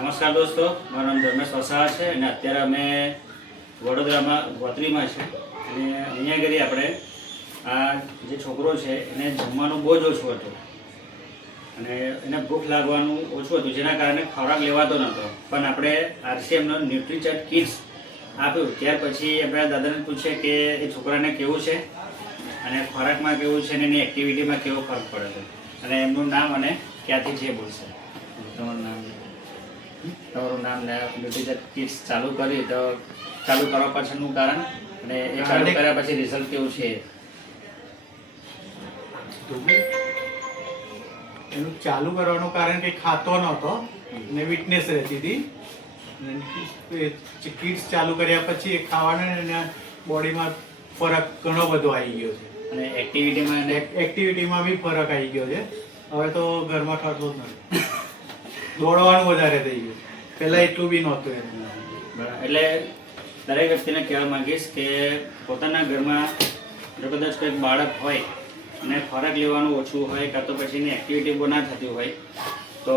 નમસ્કાર દોસ્તો, મારું નામ ધર્મેશ વસાવા છે અને અત્યારે અમે વડોદરામાં ગોત્રીમાં છે અને અહીંયા આગળ આપણે આ જે છોકરો છે એને જમવાનું બહુ જ ઓછું હતું અને એને ભૂખ લાગવાનું ઓછું હતું, જેના કારણે ખોરાક લેવાતો નહોતો. પણ આપણે આરસીએમનો ન્યુટ્રીચેટ કિટ્સ આપ્યું ત્યાર પછી આપણે દાદાને પૂછીએ કે એ છોકરાને કેવું છે અને ખોરાકમાં કેવું છે અને એની એક્ટિવિટીમાં કેવો ફરક પડે છે, અને એમનું નામ અને ક્યાંથી છે બોલશે. તમારું નામ ને ન્યુટ્રીચેટ કિટ્સ ચાલુ કરી તો ચાલુ કરવા પાછળનું કારણ અને એ ચાલુ કર્યા પછી રિઝલ્ટ કેવું છે. એનું ચાલુ કરવાનું કારણ કે ખાતો નહોતો ને વીકનેસ રહેતી હતી. કિટ્સ ચાલુ કર્યા પછી એ ખાવાના એના બોડીમાં ફરક ઘણો બધો આવી ગયો છે અને એક્ટિવિટીમાં બી ફરક આવી ગયો છે. હવે તો ઘરમાં થતો જ નથી, દોડવાનું વધારે થઈ ગયું, પહેલા એટલું બી નહોતું એમ. એટલે દરેક વ્યક્તિને કહેવા માંગીશ કે પોતાના ઘરમાં જો કદાચ કંઈક બાળક હોય અને ખોરાક લેવાનું ઓછું હોય કાં તો પછી એની એક્ટિવિટી બહુ ના થતી હોય તો